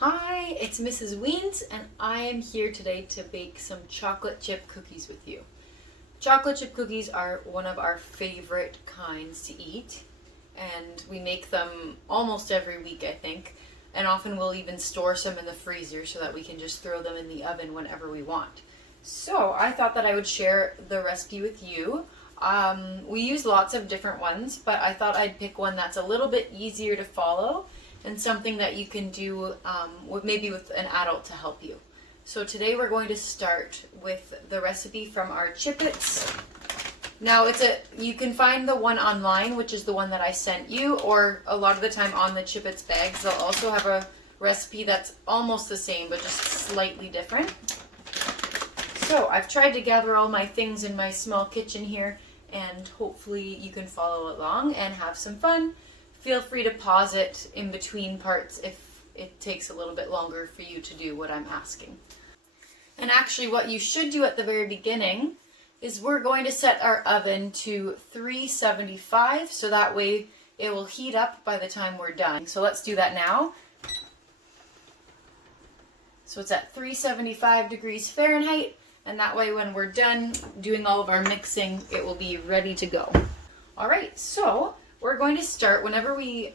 Hi, it's Mrs. Wiens, and I am here today to bake some chocolate chip cookies with you. Chocolate chip cookies are one of our favorite kinds to eat, and we make them almost every week, I think, and often we'll even store some in the freezer so that we can just throw them in the oven whenever we want. So I thought that I would share the recipe with you. We use lots of different ones, but I thought I'd pick one that's a little bit easier to follow and something that you can do maybe with an adult to help you. So today we're going to start with the recipe from our Chipits. Now you can find the one online, which is the one that I sent you, or a lot of the time on the Chipits bags they'll also have a recipe that's almost the same but just slightly different. So I've tried to gather all my things in my small kitchen here, and hopefully you can follow along and have some fun. Feel free to pause it in between parts if it takes a little bit longer for you to do what I'm asking. And actually what you should do at the very beginning is we're going to set our oven to 375 so that way it will heat up by the time we're done. So let's do that now. So it's at 375 degrees Fahrenheit, and that way when we're done doing all of our mixing, it will be ready to go. Alright, so we're going to start, whenever we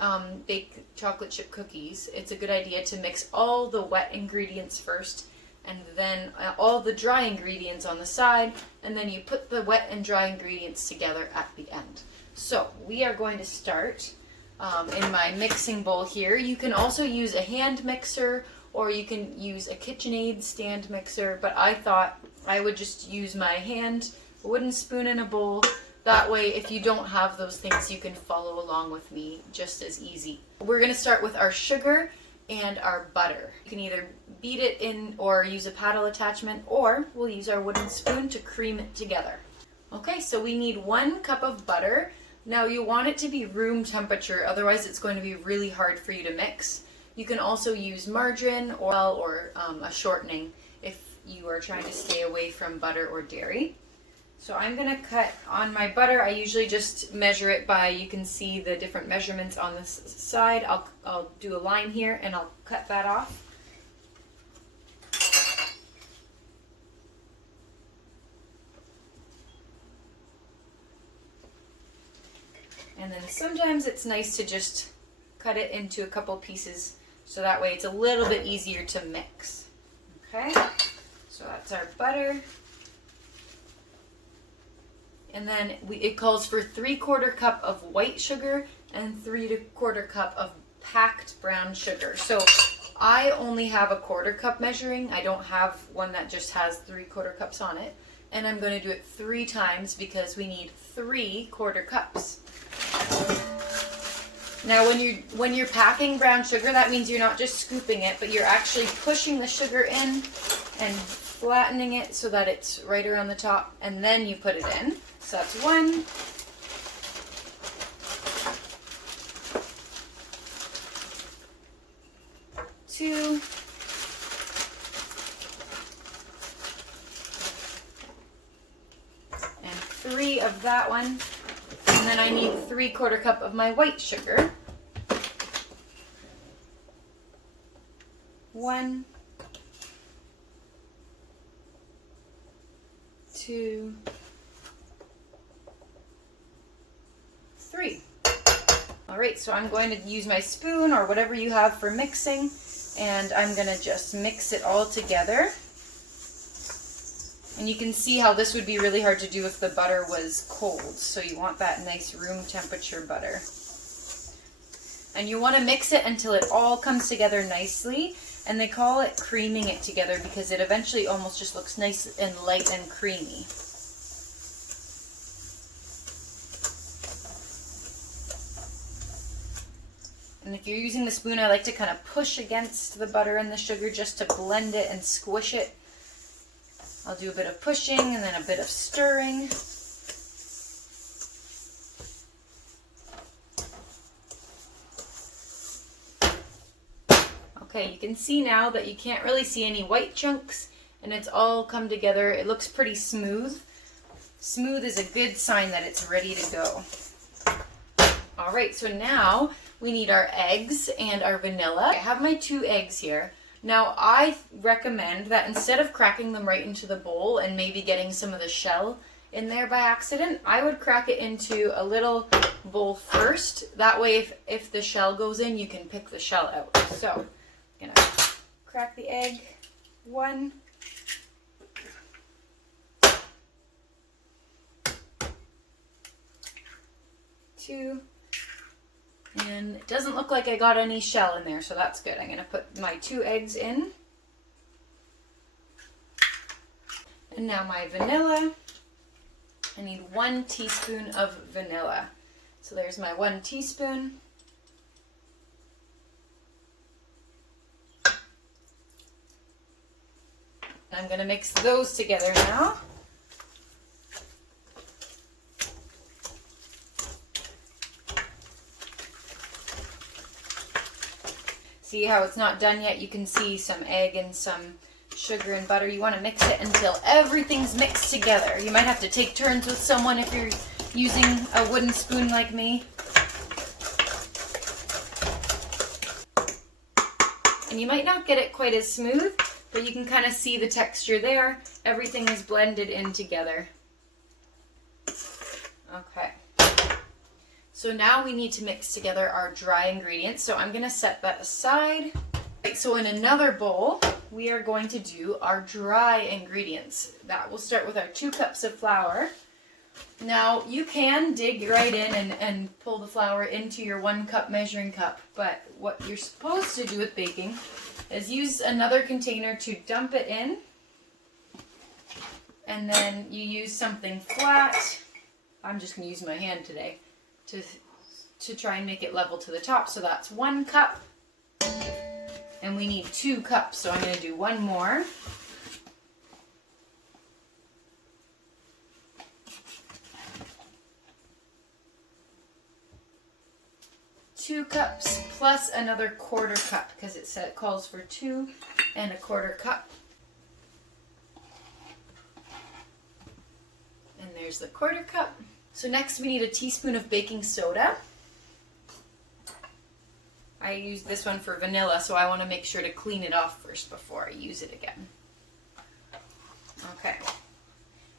bake chocolate chip cookies, it's a good idea to mix all the wet ingredients first and then all the dry ingredients on the side, and then you put the wet and dry ingredients together at the end. So we are going to start in my mixing bowl here. You can also use a hand mixer or you can use a KitchenAid stand mixer, but I thought I would just use my hand, a wooden spoon in a bowl. That way, if you don't have those things, you can follow along with me just as easy. We're going to start with our sugar and our butter. You can either beat it in or use a paddle attachment, or we'll use our wooden spoon to cream it together. Okay, so we need 1 cup of butter. Now you want it to be room temperature, otherwise it's going to be really hard for you to mix. You can also use margarine or a shortening if you are trying to stay away from butter or dairy. So I'm going to cut on my butter. I usually just measure it by, you can see the different measurements on this side. I'll do a line here and I'll cut that off. And then sometimes it's nice to just cut it into a couple pieces so that way it's a little bit easier to mix. Okay, so that's our butter. And then it calls for 3/4 cup of white sugar and 3/4 cup of packed brown sugar. So I only have a 1/4 cup measuring. I don't have one that just has 3/4 cups on it. And I'm going to do it 3 times because we need 3/4 cups. Now when you're packing brown sugar, that means you're not just scooping it, but you're actually pushing the sugar in and flattening it so that it's right around the top, and then you put it in. So that's 1. Two. And 3 of that one. And then I need 3/4 cup of my white sugar. 1, 2, 3. Alright, so I'm going to use my spoon or whatever you have for mixing, and I'm going to just mix it all together. And you can see how this would be really hard to do if the butter was cold, so you want that nice room temperature butter. And you want to mix it until it all comes together nicely, and they call it creaming it together because it eventually almost just looks nice and light and creamy. And if you're using the spoon, I like to kind of push against the butter and the sugar just to blend it and squish it. I'll do a bit of pushing and then a bit of stirring. Okay, you can see now that you can't really see any white chunks and it's all come together. It looks pretty smooth. Smooth is a good sign that it's ready to go. Alright, so now we need our eggs and our vanilla. I have my 2 eggs here. Now I recommend that instead of cracking them right into the bowl and maybe getting some of the shell in there by accident, I would crack it into a little bowl first. That way if the shell goes in, you can pick the shell out. So I'm gonna crack the egg. 1. 2. And it doesn't look like I got any shell in there, so that's good. I'm going to put my 2 eggs in. And now my vanilla. I need 1 teaspoon of vanilla. So there's my 1 teaspoon. I'm going to mix those together now. See how it's not done yet? You can see some egg and some sugar and butter. You want to mix it until everything's mixed together. You might have to take turns with someone if you're using a wooden spoon like me. And you might not get it quite as smooth, but you can kind of see the texture there. Everything is blended in together. Okay. So now we need to mix together our dry ingredients. So I'm going to set that aside. Right, so in another bowl, we are going to do our dry ingredients. That will start with our 2 cups of flour. Now you can dig right in and pull the flour into your 1 cup measuring cup, but what you're supposed to do with baking is use another container to dump it in, and then you use something flat. I'm just going to use my hand today to try and make it level to the top. So that's 1 cup, and we need 2 cups, so I'm going to do 1 more. Two cups plus another 1/4 cup, because it calls for 2 1/4 cup. And there's the 1/4 cup. So next we need a teaspoon of baking soda. I use this one for vanilla, so I want to make sure to clean it off first before I use it again. Okay.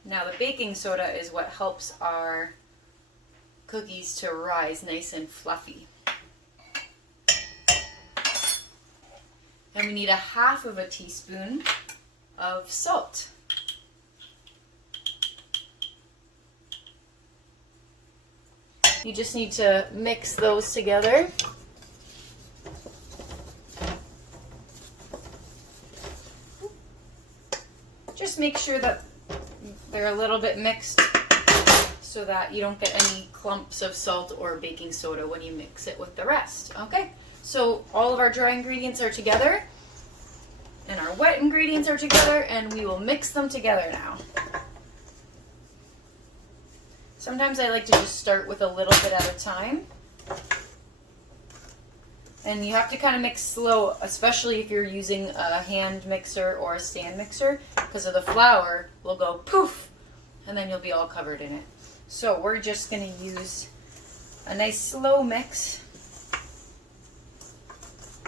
Now the baking soda is what helps our cookies to rise nice and fluffy. And we need 1/2 teaspoon of salt. You just need to mix those together. Just make sure that they're a little bit mixed so that you don't get any clumps of salt or baking soda when you mix it with the rest. Okay, so all of our dry ingredients are together and our wet ingredients are together, and we will mix them together now. Sometimes I like to just start with a little bit at a time. And you have to kind of mix slow, especially if you're using a hand mixer or a stand mixer, because of the flour will go poof, and then you'll be all covered in it. So we're just going to use a nice slow mix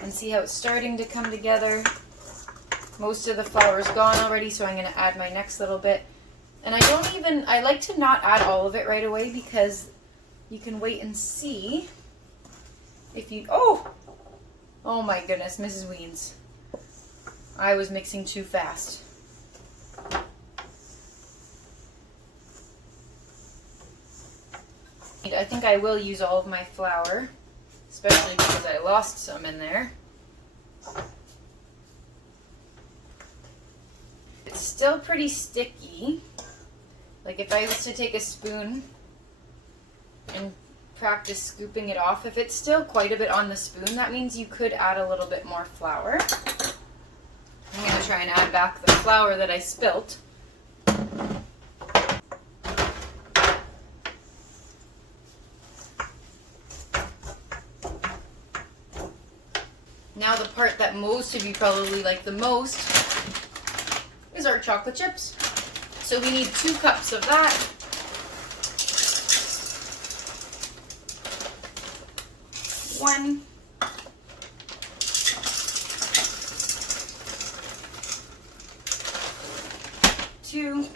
and see how it's starting to come together. Most of the flour is gone already, so I'm going to add my next little bit. And I like to not add all of it right away, because you can wait and see if you, oh my goodness, Mrs. Wiens. I was mixing too fast. I think I will use all of my flour, especially because I lost some in there. It's still pretty sticky. Like if I was to take a spoon and practice scooping it off, if it's still quite a bit on the spoon, that means you could add a little bit more flour. I'm going to try and add back the flour that I spilt. Now the part that most of you probably like the most is our chocolate chips. So we need 2 cups of that. 1, 2,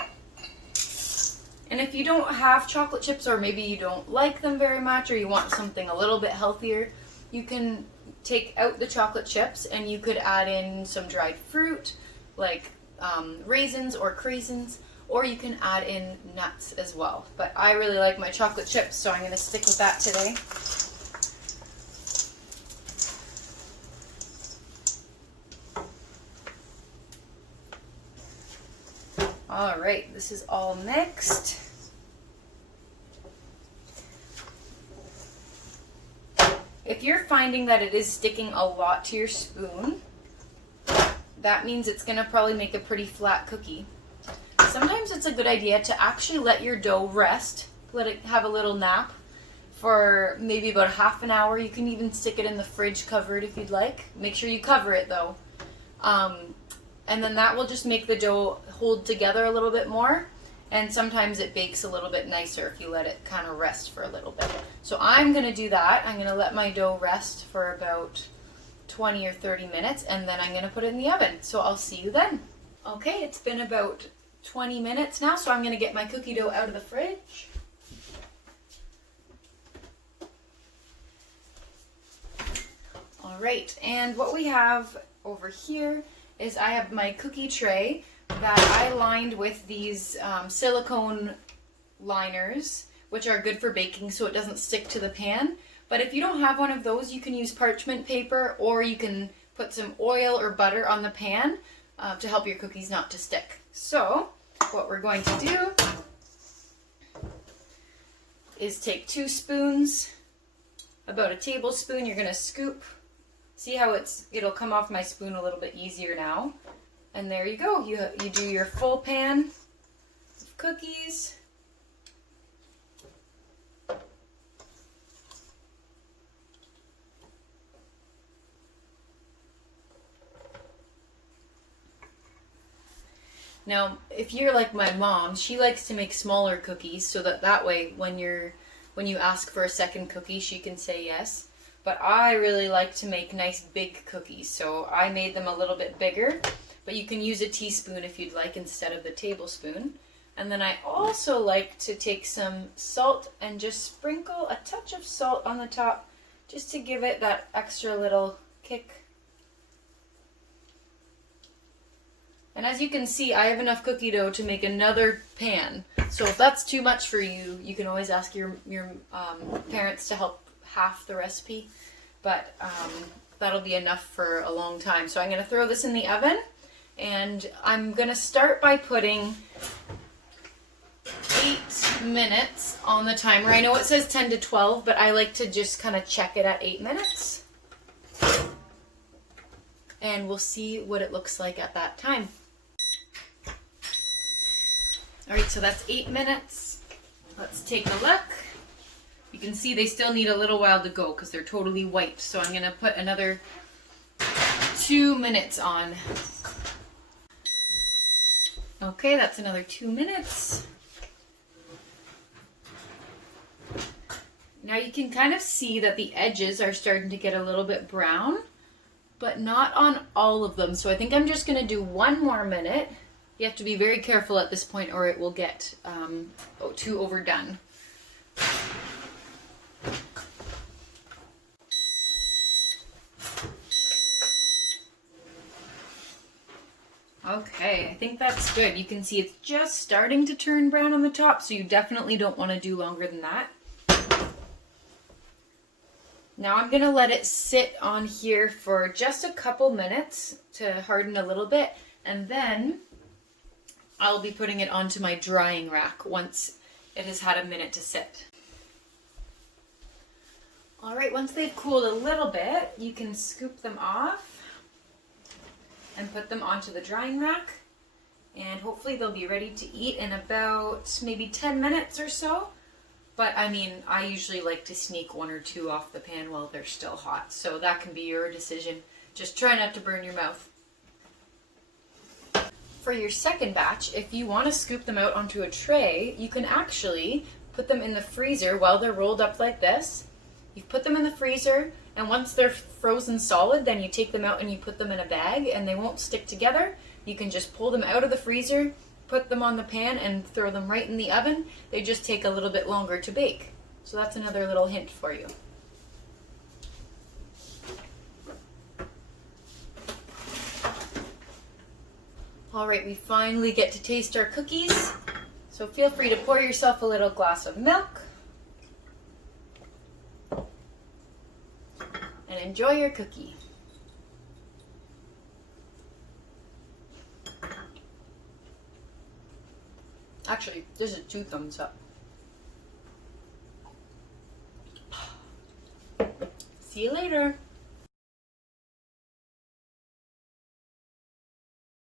and if you don't have chocolate chips, or maybe you don't like them very much, or you want something a little bit healthier, you can take out the chocolate chips and you could add in some dried fruit like raisins or craisins, or you can add in nuts as well. But I really like my chocolate chips, so I'm going to stick with that today. All right, this is all mixed. If you're finding that it is sticking a lot to your spoon, that means it's going to probably make a pretty flat cookie. Sometimes it's a good idea to actually let your dough rest, let it have a little nap for maybe about half an hour. You can even stick it in the fridge covered if you'd like. Make sure you cover it though. And then that will just make the dough hold together a little bit more. And sometimes it bakes a little bit nicer if you let it kind of rest for a little bit. So I'm going to do that. I'm going to let my dough rest for about 20 or 30 minutes, and then I'm going to put it in the oven. So I'll see you then. Okay, it's been about 20 minutes now, so I'm going to get my cookie dough out of the fridge. All right, and what we have over here is I have my cookie tray that I lined with these silicone liners, which are good for baking so it doesn't stick to the pan. But if you don't have one of those, you can use parchment paper, or you can put some oil or butter on the pan to help your cookies not to stick. So what we're going to do is take 2 spoons, about a tablespoon. You're going to scoop. See how it'll come off my spoon a little bit easier now. And there you go. You do your full pan of cookies. Now, if you're like my mom, she likes to make smaller cookies so that way when you ask for a second cookie, she can say yes. But I really like to make nice big cookies, so I made them a little bit bigger. But you can use a teaspoon if you'd like instead of the tablespoon. And then I also like to take some salt and just sprinkle a touch of salt on the top just to give it that extra little kick. And as you can see, I have enough cookie dough to make another pan. So if that's too much for you, you can always ask your parents to help half the recipe. But that'll be enough for a long time. So I'm going to throw this in the oven. And I'm going to start by putting 8 minutes on the timer. I know it says 10 to 12, but I like to just kind of check it at 8 minutes. And we'll see what it looks like at that time. Alright, so that's 8 minutes. Let's take a look. You can see they still need a little while to go because they're totally white. So I'm going to put another 2 minutes on. Okay, that's another 2 minutes. Now you can kind of see that the edges are starting to get a little bit brown, but not on all of them. So I think I'm just going to do 1 more minute. You have to be very careful at this point or it will get too overdone. Okay, I think that's good. You can see it's just starting to turn brown on the top, so you definitely don't want to do longer than that. Now I'm going to let it sit on here for just a couple minutes to harden a little bit, and then I'll be putting it onto my drying rack once it has had a minute to sit. Alright, once they've cooled a little bit, you can scoop them off and put them onto the drying rack, and hopefully they'll be ready to eat in about maybe 10 minutes or so. But I mean, I usually like to sneak 1 or 2 off the pan while they're still hot, so that can be your decision. Just try not to burn your mouth. For your second batch, if you want to scoop them out onto a tray, you can actually put them in the freezer while they're rolled up like this. You put them in the freezer, And once they're frozen solid, then you take them out and you put them in a bag and they won't stick together. You can just pull them out of the freezer, put them on the pan and throw them right in the oven. They just take a little bit longer to bake. So that's another little hint for you. All right, we finally get to taste our cookies. So feel free to pour yourself a little glass of milk. And enjoy your cookie. Actually, this is 2 thumbs up. See you later.